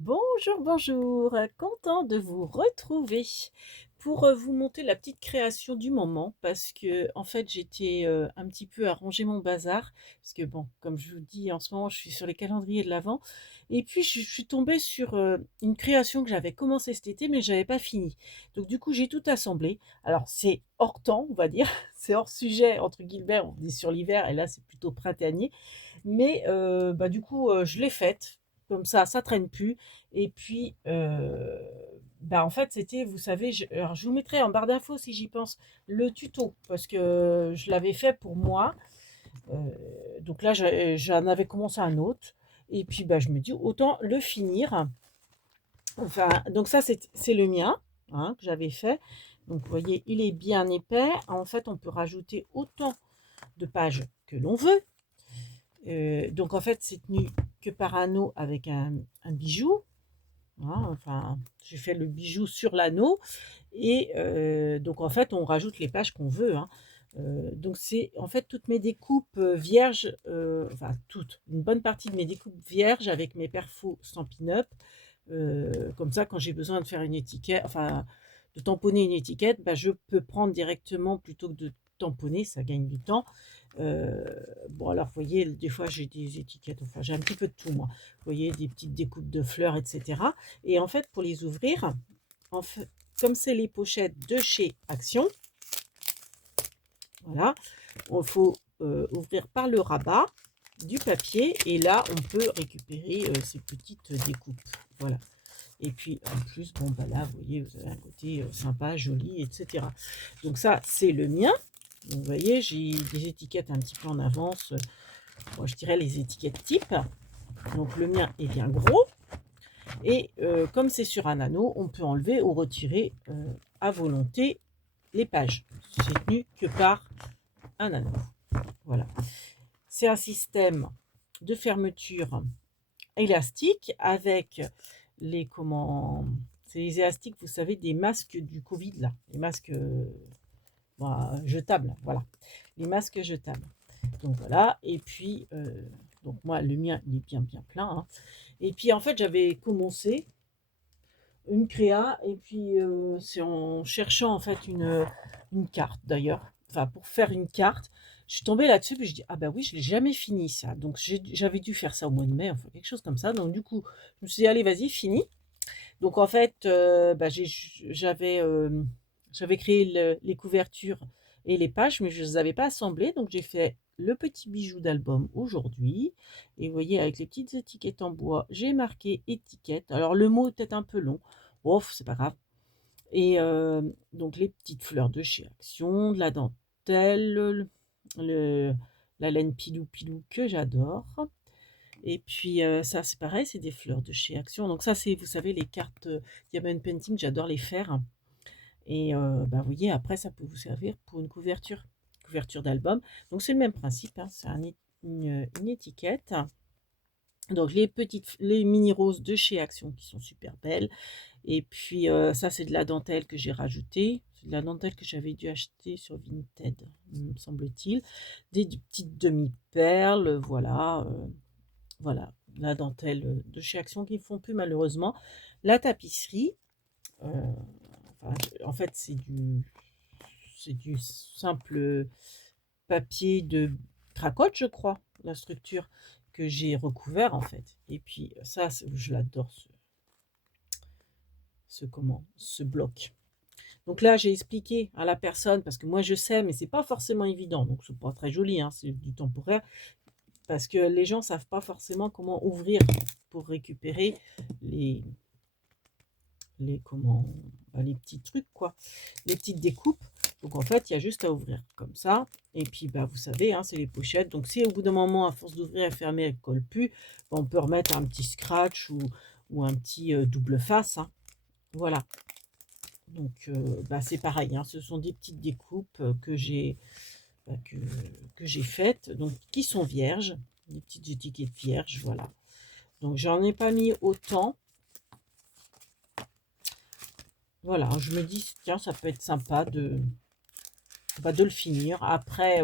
Bonjour, bonjour, content de vous retrouver pour vous monter la petite création du moment parce que en fait j'étais un petit peu à ranger mon bazar parce que bon, comme je vous dis en ce moment je suis sur les calendriers de l'Avent et puis je suis tombée sur une création que j'avais commencé cet été mais j'avais pas fini. Donc du coup j'ai tout assemblé. Alors c'est hors temps on va dire, c'est hors sujet entre guillemets, on est sur l'hiver et là c'est plutôt printanier. Mais bah, du coup, je l'ai faite, comme ça traîne plus et puis, bah, en fait, c'était vous savez, je vous mettrai en barre d'infos si j'y pense, le tuto parce que je l'avais fait pour moi, donc là, j'en avais commencé un autre et puis, bah, je me dis: «Autant le finir». Enfin, donc ça, c'est le mien, hein, que j'avais fait. Donc vous voyez, il est bien épais. En fait, on peut rajouter autant de pages que l'on veut. Donc en fait, c'est tenu que par anneau avec un bijou, hein, enfin, j'ai fait le bijou sur l'anneau et donc en fait, on rajoute les pages qu'on veut, hein. Donc c'est en fait toutes mes découpes, vierges, enfin toutes, une bonne partie de mes découpes vierges avec mes perfos Stampin' Up. Comme ça, quand j'ai besoin de faire une étiquette, enfin, de tamponner une étiquette, bah, je peux prendre directement plutôt que de tamponner, ça gagne du temps. Heu, bon alors vous voyez, des fois j'ai des étiquettes, enfin j'ai un petit peu de tout moi. Vous voyez, des petites découpes de fleurs et cetera et en fait pour les ouvrir, en fait, comme c'est les pochettes de chez Action, voilà, il faut, ouvrir par le rabat du papier et là on peut récupérer, ces petites découpes. Voilà et puis en plus, bon bah là vous voyez, vous avez un côté, sympa, joli et cetera. Donc ça, c'est le mien. Donc vous voyez, j'ai des étiquettes un petit peu en avance, moi je dirais les étiquettes type. Donc le mien est bien gros et comme c'est sur un anneau, on peut enlever ou retirer, à volonté les pages. C'est tenu que par un anneau. Voilà. C'est un système de fermeture élastique avec les comment c'est les élastiques, vous savez, des masques du Covid là, les masques, bah, jetables, voilà, les masques jetables. Donc voilà et puis, donc moi le mien il est bien, bien plein, hein et puis en fait j'avais commencé une créa et puis, c'est en cherchant en fait une carte d'ailleurs, enfin pour faire une carte, je suis tombée là-dessus puis je dis: «Ah bah oui, je l'ai jamais fini ça». Donc j'avais dû faire ça au mois de mai, enfin quelque chose comme ça. Donc du coup, je me suis dit: «Allez vas-y, finis». Donc en fait, bah, j'avais créé les couvertures et les pages, mais je les avais pas assemblées, donc j'ai fait le petit bijou d'album aujourd'hui et vous voyez avec les petites étiquettes en bois, j'ai marqué étiquette. Alors le mot est peut-être un peu long, oh c'est pas grave et donc les petites fleurs de chez Action, de la dentelle, le la laine pilou pilou que j'adore et puis, ça c'est pareil, c'est des fleurs de chez Action. Donc ça, c'est vous savez les cartes, diamond painting, j'adore les faire et bah, vous voyez après ça peut vous servir pour une couverture d'album. Donc c'est le même principe, hein, c'est un é une étiquette. Donc les mini roses de chez Action qui sont super belles et puis, ça c'est de la dentelle que j'ai rajoutée. C'est de la dentelle que j'avais dû acheter sur Vinted, me semble-t-il. Des petites demi-perles, voilà, voilà, la dentelle, de chez Action qui ne font plus malheureusement. La tapisserie, heu, enfin, en fait, c'est du simple, papier de cracotte, je crois, la structure que j'ai recouvert, en fait et puis ça, je l'adore ce bloc. Donc là, j'ai expliqué à la personne parce que moi je sais, mais c'est pas forcément évident, donc c'est pas très joli, hein, c'est du temporaire. Parce que les gens savent pas forcément comment ouvrir pour récupérer les comment, bah, les petits trucs quoi, les petites découpes. Donc en fait, il y a juste à ouvrir comme ça et puis, bah, vous savez, hein, c'est les pochettes. Donc si au bout d'un moment, à force d'ouvrir et fermer, elle colle plus, bah, on peut remettre un petit scratch ou un petit, double face, hein. Voilà. Donc bah, c'est pareil, hein, ce sont des petites découpes, que j'ai, bah, que j'ai faites, donc qui sont vierges, des petites étiquettes vierges, voilà. Donc j'en ai pas mis autant. Voilà, je me dis: «Tiens, ça peut être sympa de, bah, de le finir». Après,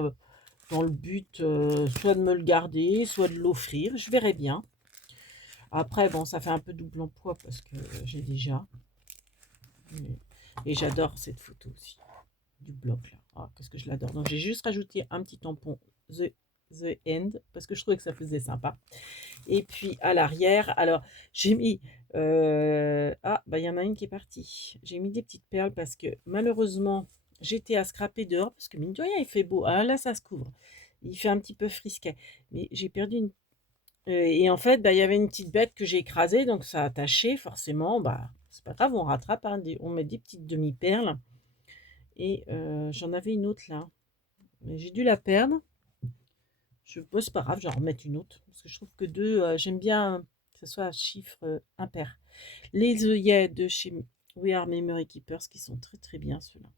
dans le but, soit de me le garder, soit de l'offrir, je verrai bien. Après, bon, ça fait un peu double emploi parce que j'ai déjà. Et j'adore cette photo aussi, du bloc là. Ah, qu'est-ce que je l'adore. Donc j'ai juste rajouté un petit tampon The End parce que je trouvais que ça faisait sympa. Et puis à l'arrière, alors j'ai mis... Ah, bah il y en a une qui est partie. J'ai mis des petites perles parce que malheureusement, j'étais à scraper dehors parce que mine de rien, il fait beau. Ah là, ça se couvre. Il fait un petit peu frisquet. Mais j'ai perdu une... et en fait, bah, il y avait une petite bête que j'ai écrasée, donc ça a attaché forcément. Bah, c'est pas grave, on rattrape, hein, on met des petites demi-perles. Et j'en avais une autre là. Mais j'ai dû la perdre. C'est pas grave, je vais en remettre une autre. Parce que je trouve que deux, j'aime bien que ce soit un chiffre impair. Les œillets de chez We Are Memory Keepers qui sont très très bien ceux-là.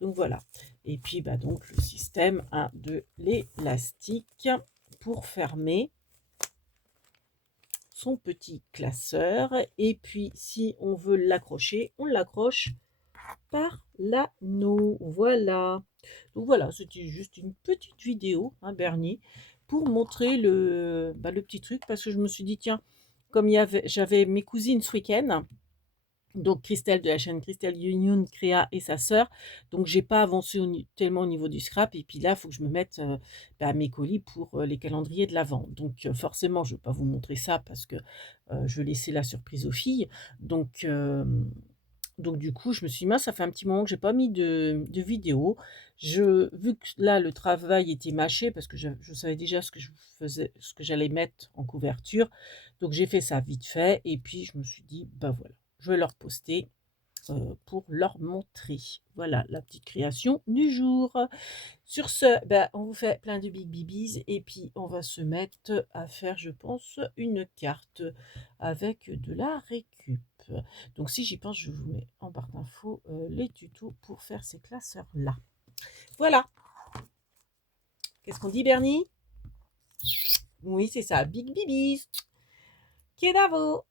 Donc voilà. Et puis bah donc le système a de l'élastique pour fermer son petit classeur. Et puis si on veut l'accrocher, on l'accroche par l'anneau. Voilà. Donc voilà, c'était juste une petite vidéo, hein, Bernie, pour montrer le petit truc, parce que je me suis dit, tiens, comme j'avais mes cousines ce week-end, donc Christelle de la chaîne Christelle Union Créa et sa sœur, donc j'ai pas avancé tellement au niveau du scrap, et puis là, il faut que je me mette mes colis pour les calendriers de l'Avent. Donc forcément, je ne vais pas vous montrer ça, parce que je veux laisser la surprise aux filles. Donc du coup, je me suis dit: «Mince, ça fait un petit moment que j'ai pas mis de vidéo». Vu que là, le travail était mâché parce que je savais déjà ce que j'allais mettre en couverture, donc j'ai fait ça vite fait et puis je me suis dit: «Bah, voilà, je vais leur poster, pour leur montrer». Voilà la petite création du jour. Sur ce, bah, on vous fait plein de big bibis et puis on va se mettre à faire, je pense, une carte avec de la récup. Donc si j'y pense, je vous mets en barre d'infos les tutos pour faire ces classeurs-là. Voilà. Qu'est-ce qu'on dit, Bernie? Oui, c'est ça, big bibis. Kenavo.